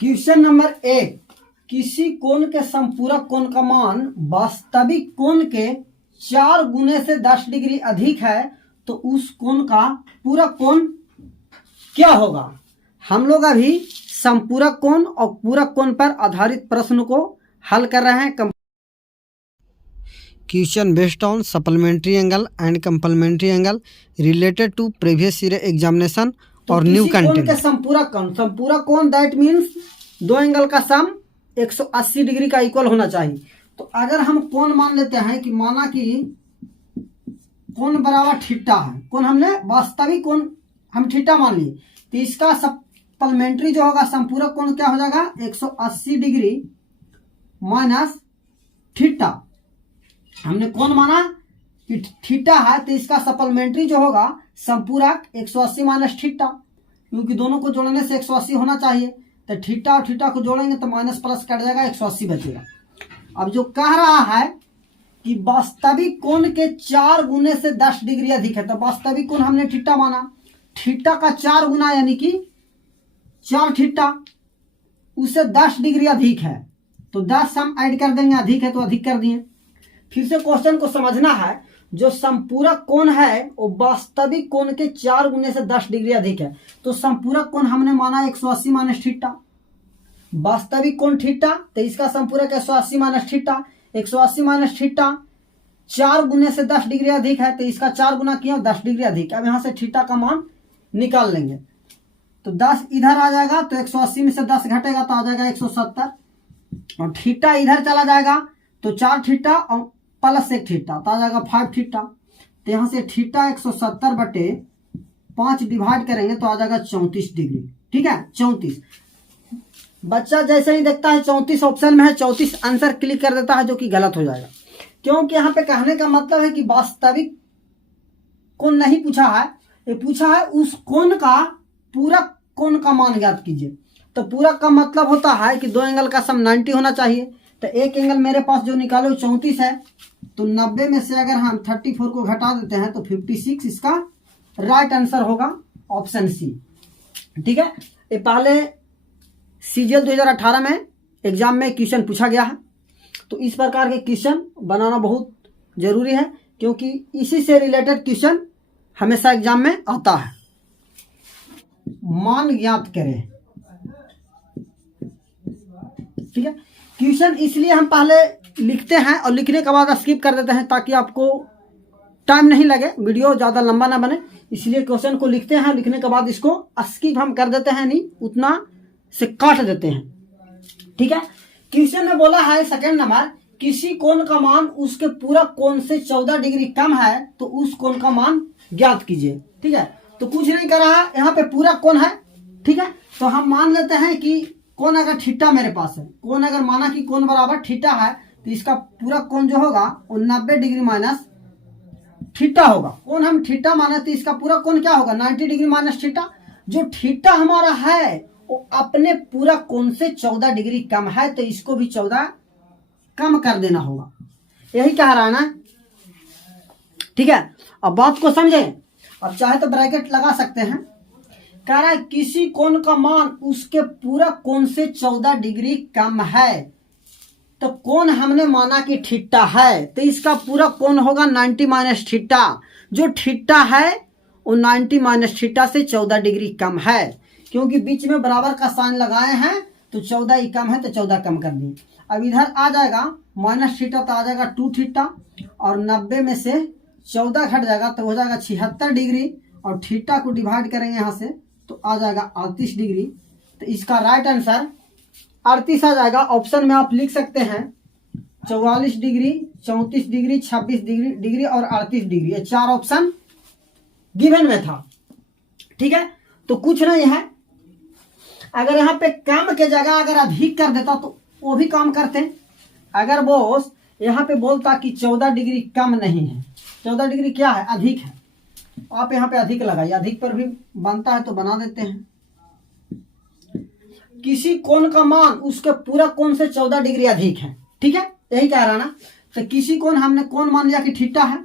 Question number 1, किसी कोण के संपूरक कोण का मान वास्तविक कोण के 4 गुने से 10 डिग्री अधिक है तो उस कोण का पूरक कोण क्या होगा। हम लोग अभी संपूरक कोण और पूरक कोण पर आधारित प्रश्न को हल कर रहे हैं। Question based on supplementary angle and complementary angle related to previous year examination और न्यू कंटेंट। संपूरक कोण दैट मीन्स दो एंगल का सम 180 डिग्री का इक्वल होना चाहिए। तो अगर हम कोण मान लेते हैं कि माना कि कोण बराबर थीटा है, कोण हमने वास्तविक कोण हम थीटा मान लिए, तो इसका सप्लीमेंट्री जो होगा संपूरक कोण क्या हो जाएगा 180 डिग्री माइनस थीटा। हमने कोण माना कि थीटा है तो इसका सप्लीमेंट्री जो होगा संपूरक 180 माइनस थीटा, क्योंकि दोनों को जोड़ने से 180 होना चाहिए। तो थीटा और थीटा को जोड़ेंगे तो माइनस प्लस कट जाएगा, 180 बचेगा। अब जो कह रहा है कि वास्तविक कोण के 4 गुने से 10 डिग्री अधिक है, तो वास्तविक कोण हमने थीटा माना, थीटा का 4 गुना यानी कि 4 थीटा उससे 10 डिग्री अधिक है, तो 10 हम ऐड कर देंगे, अधिक है तो अधिक कर दिए। फिर से क्वेश्चन को समझना है, जो संपूरक कोण है वो वास्तविक कोण के 4 गुने से 10 डिग्री अधिक है, तो संपूरक कोण हमने माना 180 माइनस थीटा। वास्तविक कोण थीटा तो इसका संपूरक 180 माइनस थीटा, 180 माइनस थीटा 4 गुने से 10 डिग्री अधिक है, तो इसका 4 गुना किया 10 डिग्री अधिक। अब यहां से थीटा का मान निकाल लेंगे, तो 10 इधर आ जाएगा तो 180 में से 10 घटेगा तो आ जाएगा 170, और थीटा इधर चला जाएगा तो 4 थीटा और प्लस 1 थीटा तो आ जाएगा 5 थीटा। तो यहाँ से थीटा 170 बटे 5 डिवाइड करेंगे तो आ जाएगा 34 डिग्री। ठीक है, 34। बच्चा जैसे ही देखता है 34 ऑप्शन में है, 34 आंसर क्लिक कर देता है, जो कि गलत हो जाएगा, क्योंकि यहाँ पे कहने का मतलब है कि वास्तविक कोण नहीं पूछा है, ये पूछा है उस कोण का पूरक कोण का मान ज्ञात कीजिए। तो पूरक का मतलब होता है कि दो एंगल का सम 90 होना चाहिए। तो एक एंगल मेरे पास जो निकालो 34 है, तो 90 में से अगर हम 34 को घटा देते हैं तो 56 इसका राइट आंसर होगा, ऑप्शन सी। ठीक है, ये पहले सीजीएल 2018 में एग्जाम में क्वेश्चन पूछा गया है, तो इस प्रकार के क्वेश्चन बनाना बहुत जरूरी है, क्योंकि इसी से रिलेटेड क्वेश्चन हमेशा एग्जाम में आता है। मान ज्ञात करें। ठीक है, क्वेश्चन इसलिए हम पहले लिखते हैं और लिखने के बाद स्किप कर देते हैं, ताकि आपको टाइम नहीं लगे, वीडियो ज़्यादा लंबा ना बने, इसलिए क्वेश्चन को लिखते हैं, लिखने के बाद इसको स्किप हम कर देते हैं, नहीं उतना से काट देते हैं। ठीक है, क्वेश्चन में बोला है सेकंड नंबर, किसी कोण का मान उसके पूरक कोण से 14 डिग्री कम है तो उस कोण का मान ज्ञात कीजिए। ठीक है, तो कुछ नहीं कर रहा है, यहाँ पे पूरक कोण है। ठीक है, तो हम मान लेते हैं कि कोण अगर थीटा मेरे पास है, कोण अगर माना कि कोण बराबर थीटा है, तो इसका पूरक कोण जो होगा वो 90 डिग्री माइनस थीटा होगा। कोण हम थीटा माने तो इसका पूरक कोण क्या होगा 90 डिग्री माइनस थीटा। जो थीटा हमारा है वो अपने पूरक कोण से 14 डिग्री कम है, तो इसको भी 14 कम कर देना होगा, यही कह रहा है ना। ठीक है, अब बात को समझे, अब चाहे तो ब्रैकेट लगा सकते हैं। कह रहा है किसी कोण का मान उसके पूरक कोण से 14 डिग्री कम है, तो कोण हमने माना कि थीटा है, तो इसका पूरक कोण होगा 90 माइनस थीटा। जो थीटा है वो 90 माइनस थीटा से 14 डिग्री कम है, क्योंकि बीच में बराबर का साइन लगाए हैं, तो 14 ही कम है तो 14 कम कर दिए। अब इधर आ जाएगा माइनस थीटा, तो आ जाएगा 2 थीटा, और 90 में से 14 घट जाएगा तो हो जाएगा 76 डिग्री, और थीटा को डिवाइड करेंगे यहाँ से तो आ जाएगा 38 डिग्री। तो इसका राइट आंसर 38 आ जाएगा। ऑप्शन में आप लिख सकते हैं 44 डिग्री, 34 डिग्री, 26 डिग्री और 38 डिग्री, ये 4 ऑप्शन गिवन में था। ठीक है, तो कुछ नहीं है, अगर यहाँ पे कम के जगह अगर अधिक कर देता तो वो भी काम करते। अगर वो यहाँ पे बोलता कि 14 डिग्री कम नहीं है, 14 डिग्री क्या है अधिक है, आप यहाँ पे अधिक लगाइए, अधिक पर भी बनता है तो बना देते हैं। किसी कोण का मान उसके पूरक कोण से 14 डिग्री अधिक है। ठीक है, यही कह रहा ना। तो किसी कोण हमने कोण मान लिया कि थीटा है,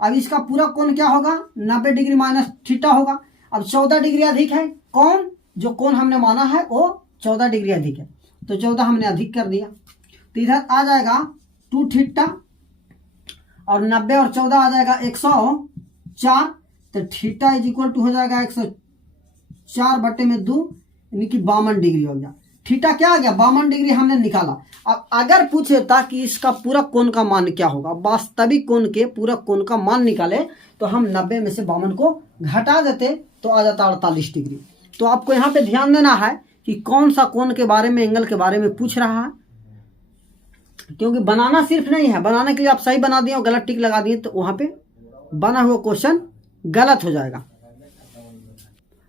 अब इसका पूरक कोण क्या होगा 90 डिग्री माइनस थीटा होगा। अब 14 डिग्री अधिक है, कौन जो कोण हमने माना है वो 14 डिग्री अधिक है, तो 14 हमने अधिक कर दिया। तो इधर आ जाएगा 2 थीटा और 90 और 14 आ जाएगा 104। तो थीटा इज इक्वल टू हो जाएगा 104/2 यानी कि 52 डिग्री हो गया। थीटा क्या आ गया? 52 डिग्री हमने निकाला। अब अगर पूछेता कि इसका पूरा कोण का मान क्या होगा, वास्तविक कोण के पूरा कोण का मान निकाले, तो हम 90 में से 52 को घटा देते तो आ जाता 48 डिग्री। तो आपको यहाँ पे ध्यान देना है कि कौन सा कोण के बारे में, एंगल के बारे में पूछ रहा है, क्योंकि बनाना सिर्फ नहीं है, बनाने के लिए आप सही बना दिए और गलत टिक लगा दिए तो वहां पे बना हुआ क्वेश्चन गलत हो जाएगा।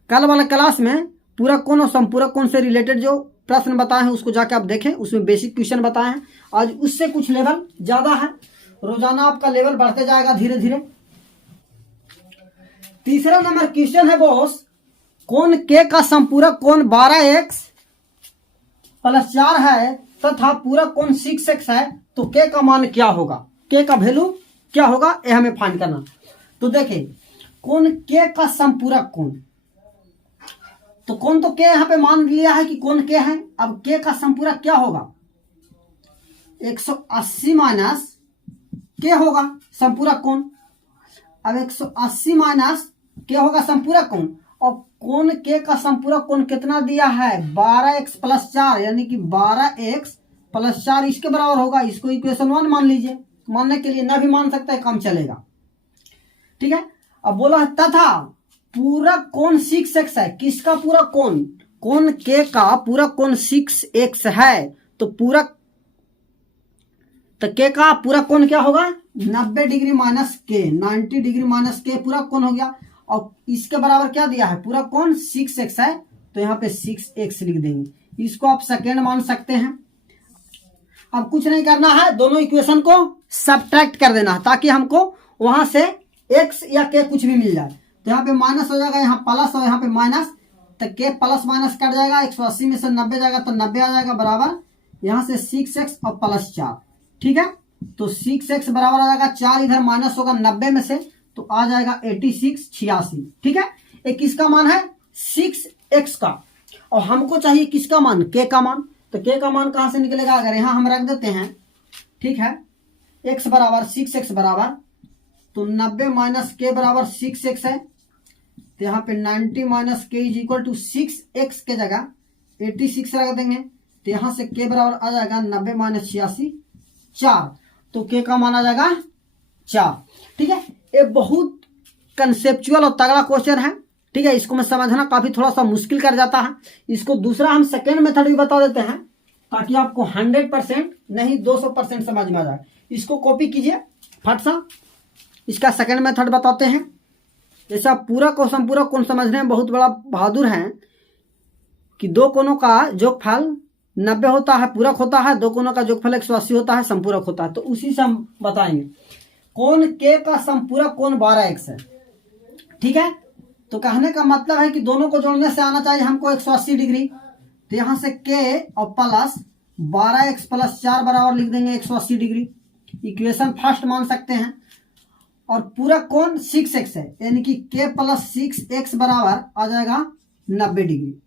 कल वाले क्लास में पूरा कोण और संपूरक कोण से रिलेटेड जो प्रश्न बताए हैं उसको जाके आप देखें, उसमें बेसिक क्वेश्चन बताए हैं। आज उससे कुछ लेवल ज्यादा है, रोजाना आपका लेवल बढ़ते जाएगा धीरे धीरे। तीसरा नंबर क्वेश्चन है बॉस, कोण के का संपूरक कोण 12x + 4 है तथा पूरा कोण 6x है, तो के का मान क्या होगा, के का वैल्यू क्या होगा, ये हमें फाइंड करना। तो देखिए कोण के का संपूरक कोण, तो कोण तो के यहाँ पे मान लिया है कि कोण के है। अब के का संपूरक क्या होगा? 180 माइनस के होगा संपूरक कोण। अब 180 माइनस के होगा संपूरक कोण, और कोण के का संपूरक कोण कितना दिया है? 12x + 4 यानी कि 12x + 4 इसके बराबर होगा। इसको इक्वेशन 1 मान लीजिए, मानने के लिए ना भी मान सकता है, काम चलेगा। ठीक है। अब बोला है तथा पूरा कोण 6x है। किसका पूरा कोण? कोण के का पूरा कोण 6x है, तो पूरा तो के का पूरा कोण क्या होगा? 90 डिग्री माइनस के, 90 डिग्री माइनस के पूरा कोण हो गया। और इसके बराबर क्या दिया है? पूरा कोण 6x है, तो यहाँ पे 6x लिख देंगे। इसको आप सेकेंड मान सकते हैं। अब कुछ नहीं करना है, दोनों इक्वेशन को सब्ट्रैक्ट कर देना है ताकि हमको वहां से x या k कुछ भी मिल जाए। तो यहाँ पे माइनस हो जाएगा, यहाँ प्लस और यहाँ पे माइनस, तो के प्लस माइनस कट जाएगा। 180 में से 90 जाएगा तो 90 आ जाएगा बराबर, यहाँ से 6x और प्लस 4। ठीक है, तो 6x बराबर आ जाएगा 4, इधर माइनस होगा 90 में से, तो आ जाएगा 86 86। ठीक है, एक किसका मान है? 6x का, और हमको चाहिए किसका मान? के का मान। तो के का मान कहां से निकलेगा? अगर यहाँ हम रख देते हैं, ठीक है, x बराबर 6x बराबर, तो 90 माइनस के बराबर 6x है, तो यहाँ पे 90 माइनस के इज इक्वल टू 6x के जगह 86 रख देंगे, तो यहाँ से के बराबर आ जाएगा 90 माइनस 86 4, तो के का मान आ जाएगा 4। ठीक है, ये बहुत कंसेप्चुअल और तगड़ा क्वेश्चन है। ठीक है, इसको मैं समझना काफी थोड़ा सा मुश्किल कर जाता है। इसको दूसरा हम सेकेंड मेथड भी बता देते हैं ताकि आपको 100% नहीं 200% समझ में आ जाए। इसको कॉपी कीजिए फट सा, इसका सेकेंड मेथड बताते हैं। जैसे आप पूरा को संपूरक कोण समझने में बहुत बड़ा बहादुर हैं कि दो कोणों का जोगफल 90 होता है, पूरक होता है, दो कोणों का जोगफल 180 होता है, संपूरक होता है। तो उसी से हम बताएंगे। कोण के का संपूरक कोण 12x है। ठीक है, तो कहने का मतलब है कि दोनों को जोड़ने से आना चाहिए हमको 180 डिग्री। तो यहां से के और प्लस 12x + 4 बराबर लिख देंगे 180 डिग्री, इक्वेशन फर्स्ट मान सकते हैं। और पूरा कोण 6x है, यानी कि k + 6x बराबर आ जाएगा 90 डिग्री।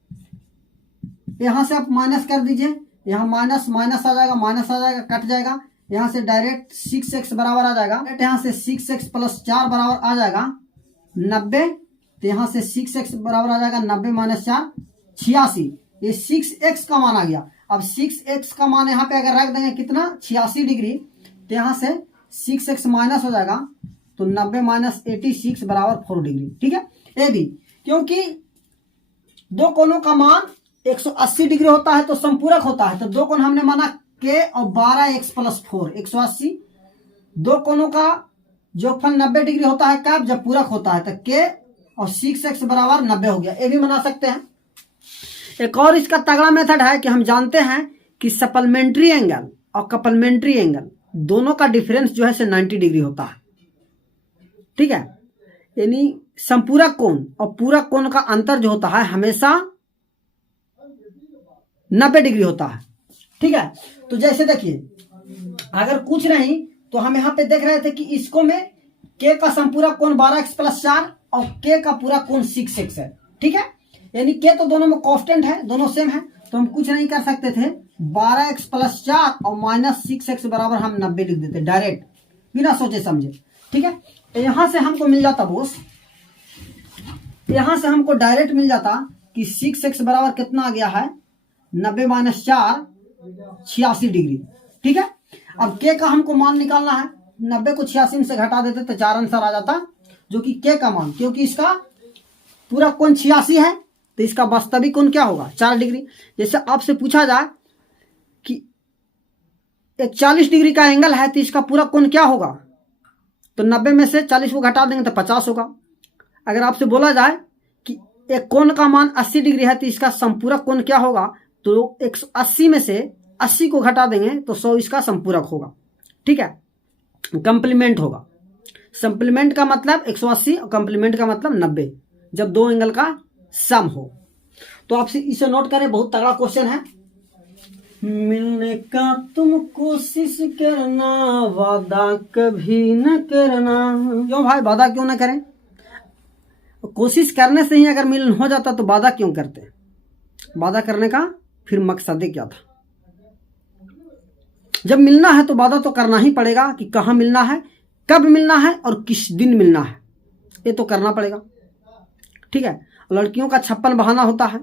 यहां से आप माइनस कर दीजिए, यहाँ माइनस माइनस आ जाएगा, माइनस आ जाएगा, कट जाएगा। यहाँ से डायरेक्ट 6x बराबर आ जाएगा, यहाँ से 6x + 4 बराबर आ जाएगा 90। तो यहाँ से 6x बराबर आ जाएगा 90 माइनस 4 86। ये 6x का मान आ गया। अब 6x का मान यहाँ पे अगर रख देंगे कितना? 86 डिग्री। तो यहाँ से 6x माइनस हो जाएगा, तो 90 माइनस 86 बराबर 4 डिग्री। ठीक है, ये भी क्योंकि दो कोणों का मान 180 डिग्री होता है तो संपूरक होता है। तो दो कोण हमने माना के और 12x + 4 180। दो कोणों का जोगफल 90 डिग्री होता है कब? जब पूरक होता है। तो के और 6x बराबर 90 हो गया, ये भी बना सकते हैं। एक और इसका तगड़ा मेथड है कि हम जानते हैं कि सप्लीमेंट्री एंगल और कपलमेंट्री एंगल दोनों का डिफरेंस जो है से 90 डिग्री होता है। ठीक है, यानी संपूरक कोण और पूरक कोण का अंतर जो होता है हमेशा 90 डिग्री होता है। ठीक है, तो जैसे देखिए अगर कुछ नहीं तो हम यहाँ पे देख रहे थे कि इसको में के का संपूरक कोण 12x + 4 और के का पूरा कोण 6x है। ठीक है, यानी के तो दोनों में कांस्टेंट है, दोनों सेम है, तो हम कुछ नहीं कर सकते थे, 12x + 4 और -6x बराबर हम 90 लिख देते डायरेक्ट, बिना सोचे समझे। ठीक है, यहां से हमको मिल जाता बोस, यहां से हमको डायरेक्ट मिल जाता कि 6x बराबर कितना आ गया है, 90 - 4 86 डिग्री। ठीक है, अब के का हमको मान निकालना है, 90 को 86 में से घटा देते तो 4 आंसर आ जाता, जो कि के का मान, क्योंकि इसका पूरा कोण 86 है तो इसका वास्तविक कोण क्या होगा, 4 डिग्री। जैसे आपसे पूछा जाए कि एक 40 डिग्री का एंगल है तो इसका पूरा कोण क्या होगा, तो 90 में से 40 को घटा देंगे तो 50 होगा। अगर आपसे बोला जाए कि एक कोण का मान 80 डिग्री है तो इसका संपूरक कोण क्या होगा, तो 180 में से 80 को घटा देंगे तो 100 इसका संपूरक होगा। ठीक है, कंप्लीमेंट होगा। सप्लीमेंट का मतलब 180 और कंप्लीमेंट का मतलब 90, जब दो एंगल का सम हो। तो आपसे इसे नोट करें, बहुत तगड़ा क्वेश्चन है। मिलने का तुम कोशिश करना, वादा कभी न करना। क्यों भाई वादा क्यों न करें, कोशिश करने से ही अगर मिलन हो जाता तो वादा क्यों करते, वादा करने का फिर मकसद क्या था। जब मिलना है तो वादा तो करना ही पड़ेगा कि कहाँ मिलना है, कब मिलना है और किस दिन मिलना है, ये तो करना पड़ेगा। ठीक है, लड़कियों का 56 बहाना होता है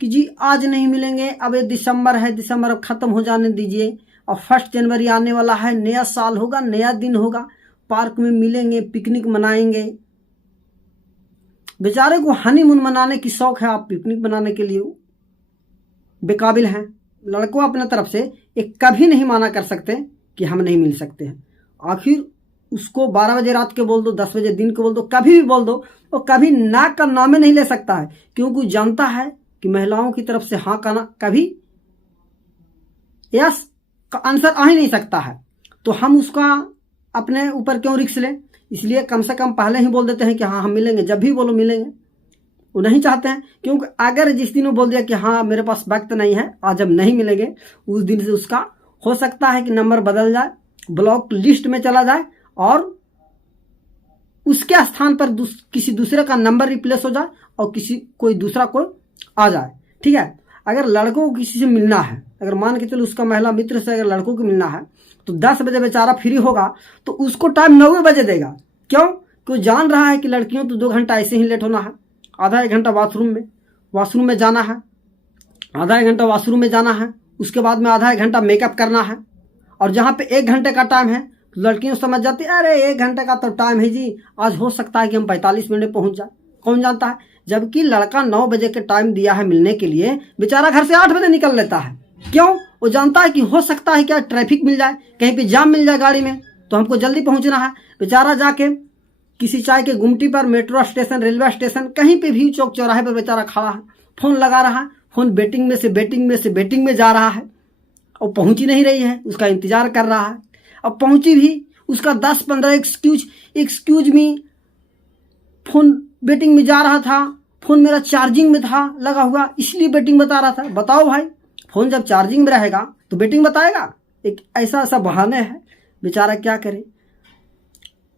कि जी आज नहीं मिलेंगे, अब ये दिसंबर है, दिसंबर अब खत्म हो जाने दीजिए, और 1 जनवरी आने वाला है, नया साल होगा, नया दिन होगा, पार्क में मिलेंगे, पिकनिक मनाएंगे। बेचारे को हनीमून मनाने की शौक है, आप पिकनिक मनाने के लिए बेकाबिल हैं। लड़कों अपने तरफ से एक कभी नहीं माना कर सकते कि हम नहीं मिल सकते हैं। आखिर उसको 12 बजे रात के बोल दो, 10 बजे दिन को बोल दो, कभी भी बोल दो, वो कभी ना का नामे नहीं ले सकता है, क्योंकि जानता है कि महिलाओं की तरफ से हाँ का ना कभी यस का आंसर आ ही नहीं सकता है। तो हम उसका अपने ऊपर क्यों रिस्क लें, इसलिए कम से कम पहले ही बोल देते हैं कि हाँ हम मिलेंगे, जब भी बोलो मिलेंगे। वो नहीं चाहते हैं, क्योंकि अगर जिस दिन वो बोल दिया कि हाँ मेरे पास वक्त नहीं है, आज जब नहीं मिलेंगे, उस दिन से उसका हो सकता है कि नंबर बदल जाए, ब्लॉक लिस्ट में चला जाए और उसके स्थान पर किसी दूसरे का नंबर रिप्लेस हो जाए और कोई दूसरा कोई आ जाए। ठीक है, अगर लड़कों को किसी से मिलना है, अगर मान के चलो उसका महिला मित्र से अगर लड़कों को मिलना है तो 10 बजे बेचारा फ्री होगा तो उसको टाइम 9 बजे देगा। क्यों, क्यों जान रहा है कि लड़कियों तो 2 घंटा ऐसे ही लेट होना है, आधा 1 घंटा वॉशरूम में जाना है, आधा 1 घंटा वॉशरूम में जाना है, उसके बाद में आधा 1 घंटा मेकअप करना है, और जहाँ पे 1 घंटे का टाइम है तो लड़कियां समझ जाती है अरे 1 घंटे का तो टाइम है जी, आज हो सकता है कि हम 45 मिनट में पहुंच जाए। कौन जानता है, जबकि लड़का 9 बजे के टाइम दिया है मिलने के लिए, बेचारा घर से 8 बजे निकल लेता है। क्यों, वो जानता है कि हो सकता है क्या ट्रैफिक मिल जाए, कहीं पे जाम मिल जाए गाड़ी में, तो हमको जल्दी पहुंचना है। बेचारा जाके किसी चाय के गुमटी पर, मेट्रो स्टेशन, रेलवे स्टेशन, कहीं पे भी चौक चौराहे पर बेचारा खड़ा है, फोन लगा रहा है, फोन बेटिंग में जा रहा है और पहुंच ही नहीं रही है, उसका इंतजार कर रहा है। अब पहुंची भी, उसका 10-15 एक्सक्यूज मी, फोन बेटिंग में जा रहा था, फोन मेरा चार्जिंग में था लगा हुआ, इसलिए बेटिंग बता रहा था। बताओ भाई, फोन जब चार्जिंग में रहेगा तो बेटिंग बताएगा? एक ऐसा बहाने है, बेचारा क्या करे।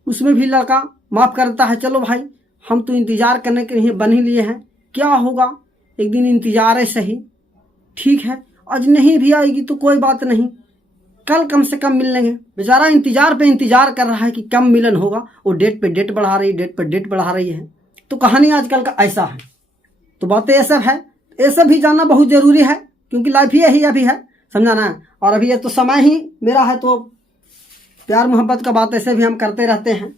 उसमें भी लड़का माफ करता है, चलो भाई हम तो इंतजार करने के लिए बन ही लिए हैं, क्या होगा, एक दिन इंतजार है सही, ठीक है, आज नहीं भी आएगी तो कोई बात नहीं, कल कम से कम मिल लेंगे। बेचारा इंतजार पे इंतजार कर रहा है कि कम मिलन होगा, वो डेट पे डेट बढ़ा रही है। तो कहानी आजकल का ऐसा है। तो बातें ये सब है, ये सब भी जानना बहुत जरूरी है, क्योंकि लाइफ ही यही अभी है, समझाना है। और अभी ये तो समय ही मेरा है, तो प्यार मोहब्बत का बात ऐसे भी हम करते रहते हैं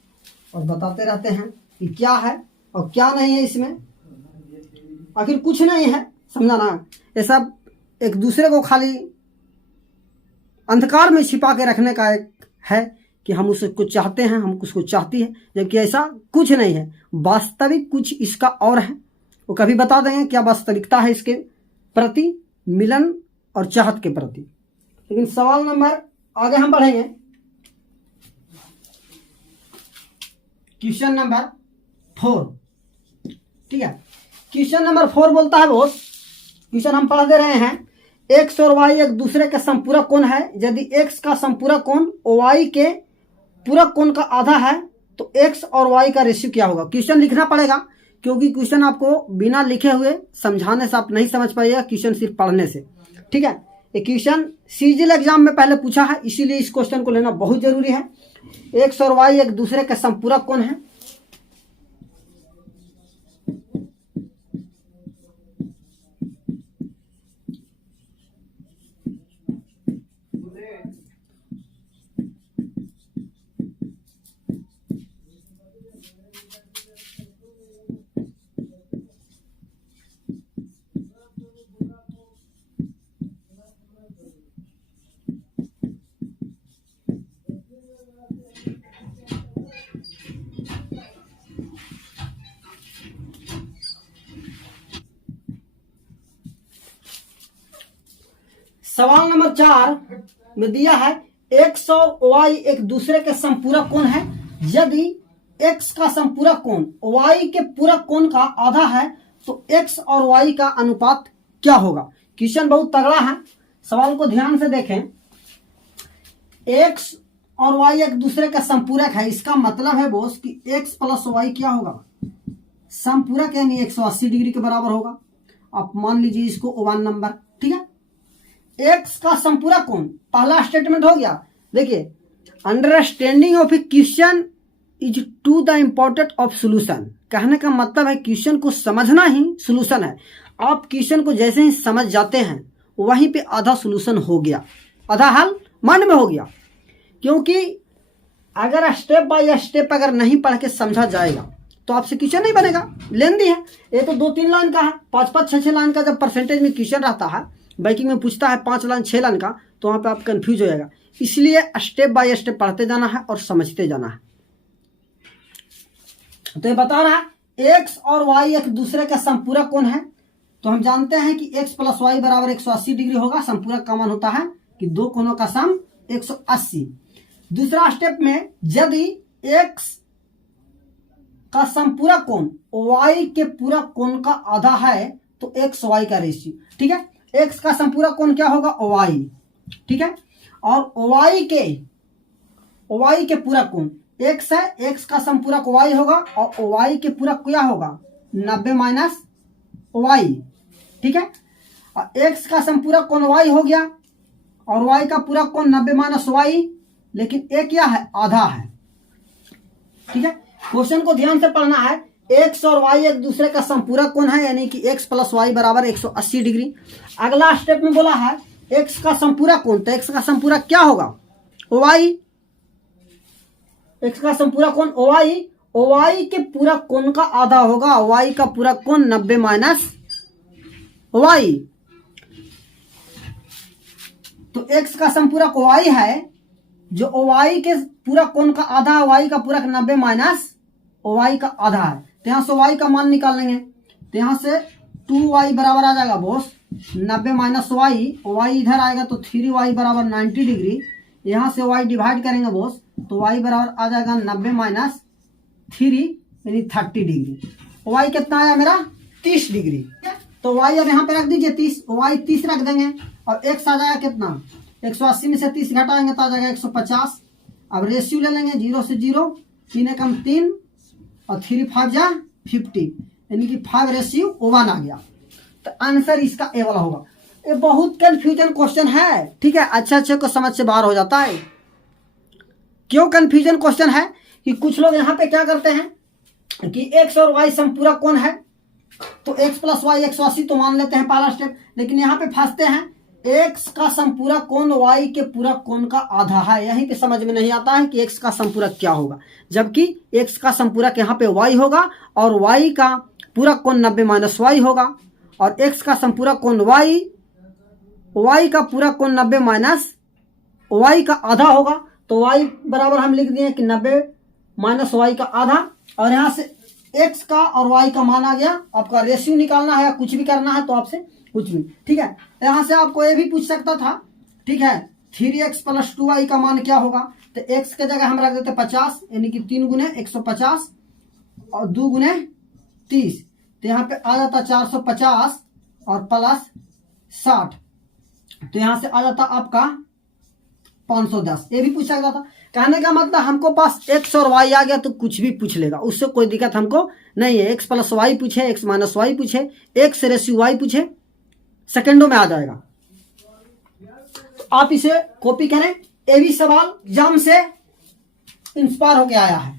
और बताते रहते हैं कि क्या है और क्या नहीं है, इसमें आखिर कुछ नहीं है, समझाना। ये सब एक दूसरे को खाली अंधकार में छिपा के रखने का एक है कि हम उससे कुछ चाहते हैं, हम उसको चाहती है, जबकि ऐसा कुछ नहीं है। वास्तविक कुछ इसका और है, वो कभी बता देंगे क्या वास्तविकता है इसके प्रति, मिलन और चाहत के प्रति। लेकिन सवाल नंबर आगे हम बढ़ेंगे, क्वेश्चन नंबर 4। ठीक है, क्वेश्चन नंबर 4 बोलता है बोस, क्वेश्चन हम पढ़ दे रहे हैं, एक्स और वाई एक दूसरे के संपूरक कोण है, यदि एक्स का संपूरक कोण वाई के पूरक कोण का आधा है तो एक्स और वाई का रेशियो क्या होगा। क्वेश्चन लिखना पड़ेगा, क्योंकि क्वेश्चन आपको बिना लिखे हुए समझाने से आप नहीं समझ पाइएगा, क्वेश्चन सिर्फ पढ़ने से। ठीक है, ये क्वेश्चन सीजीएल एग्जाम में पहले पूछा है, इसीलिए इस क्वेश्चन को लेना बहुत जरूरी है। एक्स और वाई एक दूसरे के संपूरक कौन है? सवाल नंबर 4 में दिया है एक्स और वाई एक दूसरे के संपूरक कौन है? यदि एक्स का संपूरक कोण वाई के पूरक कोण का आधा है तो एक्स और वाई का अनुपात क्या होगा? क्वेश्चन बहुत तगड़ा है, सवाल को ध्यान से देखें। एक्स और वाई एक दूसरे का संपूरक है, इसका मतलब है बोस कि एक्स प्लस वाई क्या होगा? संपूरक, यानी 180 डिग्री के बराबर होगा। आप मान लीजिए इसको 1 नंबर। ठीक है, एक्स का संपूरक कोण, पहला स्टेटमेंट हो गया। देखिए, understanding of a question is to the important of solution. कहने का मतलब है क्वेश्चन को समझना ही सोल्यूशन है। आप क्वेश्चन को जैसे ही समझ जाते हैं वहीं पे आधा सोल्यूशन हो गया, आधा हल मन में हो गया। क्योंकि अगर स्टेप बाय स्टेप अगर नहीं पढ़ के समझा जाएगा तो आपसे क्वेश्चन नहीं बनेगा, लेंदी है। ये तो 2-3 लाइन का है, 5-5, 6-6 लाइन का जब परसेंटेज में क्वेश्चन रहता है, बैंकिंग में पूछता है 5 लाइन 6 लाइन का, तो वहां पे आप कंफ्यूज हो जाएगा। इसलिए स्टेप बाय स्टेप पढ़ते जाना है और समझते जाना है। तो ये बता रहा है एक्स और वाई एक दूसरे का संपूरक कौन है? तो हम जानते हैं कि एक्स प्लस वाई बराबर 180 डिग्री होगा। संपूरक का मान होता है कि दो कोणों का सम 180। दूसरा स्टेप में यदि एक्स का संपूरक कोण वाई के पूरक कोण का आधा है तो एक्स वाई का रेशियो। ठीक है, एक्स का संपूरक कोण क्या होगा? वाई। ठीक है, और वाई के पूरक कोण एक्स है, एक्स का संपूरक वाई होगा और वाई के पूरक क्या होगा? 90 माइनस वाई। ठीक है, और एक्स का संपूरक कोण वाई हो गया और वाई का पूरक कोण 90 माइनस वाई, लेकिन ए क्या है? आधा है। ठीक है, क्वेश्चन को ध्यान से पढ़ना है। एक्स और वाई एक दूसरे का संपूरक कोण है, यानी कि एक्स प्लस वाई बराबर 180 डिग्री। अगला स्टेप में बोला है एक्स का संपूरक कोण, तो एक्स का संपूरक क्या होगा? वाई। एक्स का संपूरक कोण वाई, वाई के पूरक कोण का आधा होगा। वाई का पूरक कोण 90 माइनस वाई। तो एक्स का संपूरक वाई है, जो वाई के पूरक कोण का आधा, वाई का पूरक 90 माइनस वाई का आधा है। तो यहां से वाई का मान निकाल लेंगे, तो यहां से 2y बराबर आ जाएगा बोस 90 माइनस वाई। वाई इधर आएगा तो 3y बराबर 90 डिग्री। यहां से y डिवाइड करेंगे बोस, तो y बराबर आ जाएगा 90 माइनस 3 यानी 30 डिग्री। y कितना आया मेरा? 30 डिग्री। तो y अब यहाँ पे रख दीजिए 30, y 30 रख देंगे और x आ जाएगा कितना? 180 में से 30 घटाएंगे तो आ जाएगा 150। अब रेशियो ले लेंगे 0 से 0, 3 एकम 3 और 3 5 जा 50, यानी कि 5:1 आ गया। तो आंसर इसका ए वाला होगा। ये बहुत कंफ्यूजन क्वेश्चन है। ठीक है, अच्छे को समझ से बाहर हो जाता है। क्यों कंफ्यूजन क्वेश्चन है? कि कुछ लोग यहाँ पे क्या करते हैं कि एक्स और वाई संपूरक कौन है, तो एक्स प्लस वाई 180 तो मान लेते हैं पहला स्टेप, लेकिन यहाँ पे फंसते हैं एक्स का संपूरक कोण वाई के पूरक कोण का आधा है। यहीं पे समझ में नहीं आता है कि एक्स का संपूरक क्या होगा, जबकि एक्स का संपूरक यहाँ पे वाई होगा और वाई का पूरक कोण 90 माइनस वाई होगा, और एक्स का संपूरक कोण वाई का पूरक कोण 90 माइनस वाई का आधा होगा। तो वाई बराबर हम लिख दिए कि 90 माइनस वाई का आधा, और यहाँ से एक्स का और वाई का मान आ गया। आपका रेशियो निकालना है या कुछ भी करना है तो आपसे कुछ भी। ठीक है, यहाँ से आपको ये भी पूछ सकता था। ठीक है, 3x प्लस 2y का मान क्या होगा? तो x के जगह हम रख देते 50, यानी कि 3 गुने 150 और 2 गुने 30, तो यहाँ पे आ जाता 450 और प्लस 60, तो यहाँ से आ जाता आपका 510, ये भी पूछा गया था। कहने का मतलब हमको पास x और y आ गया तो कुछ भी पूछ लेगा, उससे कोई दिक्कत हमको नहीं है। x प्लस वाई पूछे, x माइनस वाई पूछे, x रेशियो y पूछे, सेकेंडों में आ जाएगा। तो आप इसे कॉपी करें। ये भी सवाल एग्जाम से इंस्पायर होके आया है।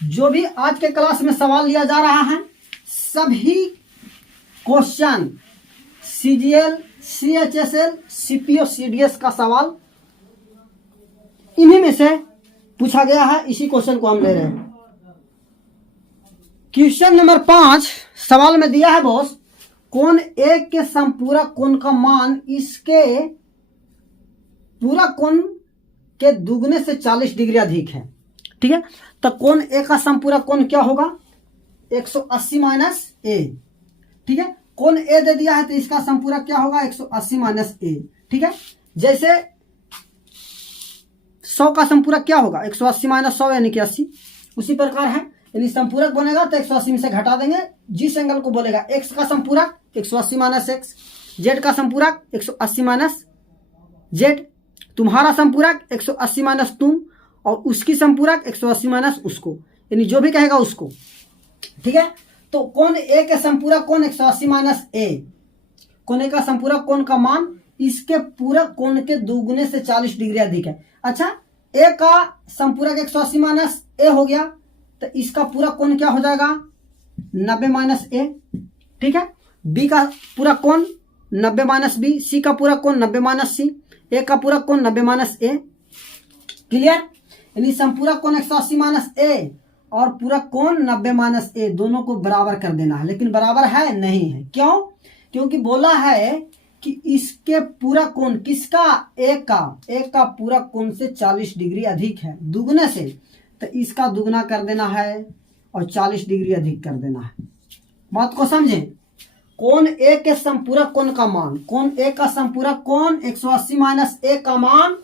जो भी आज के क्लास में सवाल लिया जा रहा है, सभी question CGL, CHSL, CPO, CDS का सवाल इन्हीं में से पूछा गया है। इसी क्वेश्चन को हम ले रहे हैं। क्वेश्चन नंबर 5 सवाल में दिया है बॉस, कोण एक के समपूरक कोण का मान इसके पूरा कोण के दुगने से 40 डिग्री अधिक है। ठीक है, तो कोण ए का समपूरक कोण क्या होगा? 180 माइनस ए। ठीक है, कोण ए दे दिया है तो इसका समपूरक क्या होगा? 180 माइनस ए। ठीक है, जैसे 100 का समपूरक क्या होगा? 180 माइनस 100 यानी कि 80। उसी प्रकार है, यानी समपूरक बनेगा तो 180 में से घटा देंगे, जिस एंगल को बोलेगा। x का समपूरक 180 माइनस x, z का समपूरक 180 माइनस z, तुम्हारा समपूरक 180 माइनस तुम, और उसकी समपूरक 180 माइनस उसको, यानी जो भी कहेगा उसको। ठीक है, तो कोण ए के समपूरक कोण 180 माइनस ए, कोण ए का समपूरक कोण का मान इसके पूरक कोण के दुगुने से 40 डिग्री अधिक है। अच्छा, ए का समपूरक 180 माइनस ए हो गया तो इसका पूरा कोण क्या हो जाएगा? 90 माइनस ए। ठीक है, बी का पूरा कोण 90 माइनस बी, सी का पूरा कोण 90 माइनस सी, ए का पूरा कोण 90 माइनस ए। क्लियर? यानी संपूरक कोण 180 माइनस ए और पूरा कोण 90 माइनस ए, दोनों को बराबर कर देना है। लेकिन बराबर है नहीं है, क्यों? क्योंकि बोला है कि इसके पूरा कोण किसका? ए का पूरा कोण से 40 डिग्री अधिक है, दुगने से, तो इसका दुगना कर देना है और 40 डिग्री अधिक कर देना है। बात को समझे? कोण ए के संपूरक कोण का मान, कोण ए का संपूरक कोण 180 माइनस ए का मान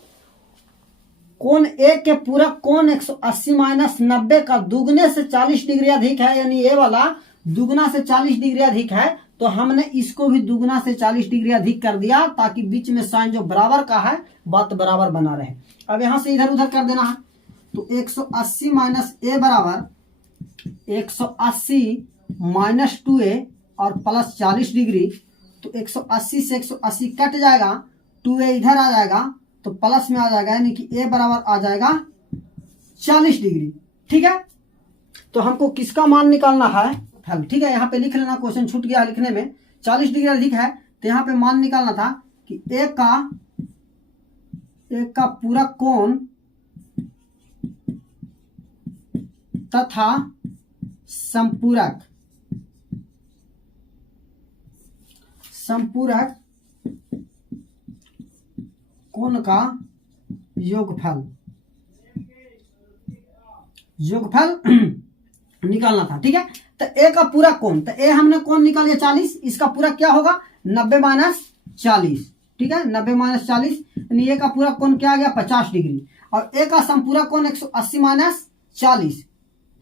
कोण ए के पूरक कोण 180 माइनस 90 का दुगने से 40 डिग्री अधिक है, यानी ए वाला दुगना से 40 डिग्री अधिक है, तो हमने इसको भी दुगना से 40 डिग्री अधिक कर दिया ताकि बीच में साइन जो बराबर का है बात बराबर बना रहे। अब यहां से इधर उधर कर देना है, तो 180 माइनस ए बराबर 180 माइनस 2a और प्लस 40 डिग्री, तो 180 से 180 कट जाएगा, 2a इधर आ जाएगा तो प्लस में आ जाएगा, यानी कि ए बराबर आ जाएगा 40 डिग्री। ठीक है, तो हमको किसका मान निकालना है? हल। ठीक है, यहाँ पे लिख लेना, क्वेश्चन छूट गया लिखने में। 40 डिग्री अधिक है तो यहाँ पे मान निकालना था कि ए का पूरा कोण तथा संपूरक कोण का योगफल निकालना था। ठीक है, तो ए का पूरा कोण, तो ए हमने कोण निकाल लिया 40, इसका पूरा क्या होगा? 90 माइनस 40। ठीक है, 90 माइनस 40, यानी ए का पूरा कोण क्या आ गया? 50 डिग्री। और ए का संपूरक कोण 180 माइनस 40,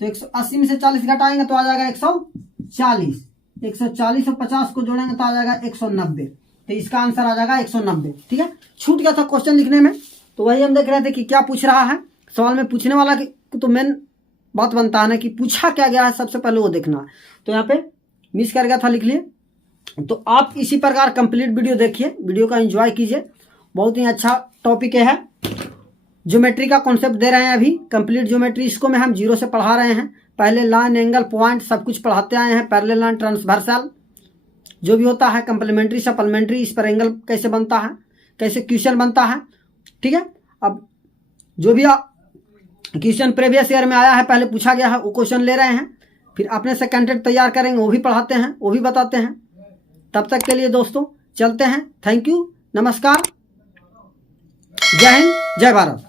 तो 180 में से 40 घटाएंगे तो आ जाएगा 140। 140 और 50 को जोड़ेंगे तो आ जाएगा 190, तो इसका आंसर आ जाएगा 190। ठीक है, छूट गया था क्वेश्चन लिखने में, तो वही हम देख रहे थे कि क्या पूछ रहा है सवाल में। पूछने वाला तो मेन बात बनता है ना कि पूछा क्या गया है, सबसे पहले वो देखना है। तो यहाँ पे मिस कर गया था, लिख लिए। तो आप इसी प्रकार कंप्लीट वीडियो देखिए, वीडियो का एंजॉय कीजिए, बहुत ही अच्छा टॉपिक है। ज्योमेट्री का कॉन्सेप्ट दे रहे हैं अभी, कंप्लीट ज्योमेट्री, इसको में हम 0 से पढ़ा रहे हैं। पहले लाइन, एंगल, पॉइंट सब कुछ पढ़ाते आए हैं, पैरेलल लाइन, ट्रांसवर्सल जो भी होता है, कंप्लीमेंट्री, सप्लीमेंट्री, इस पर एंगल कैसे बनता है, कैसे क्वेश्चन बनता है। ठीक है, अब जो भी क्वेश्चन प्रीवियस ईयर में आया है, पहले पूछा गया है, वो क्वेश्चन ले रहे हैं, फिर अपने से कंटेंट तैयार करेंगे, वो भी पढ़ाते हैं, वो भी बताते हैं। तब तक के लिए दोस्तों चलते हैं, थैंक यू, नमस्कार, जय हिंद, जय भारत।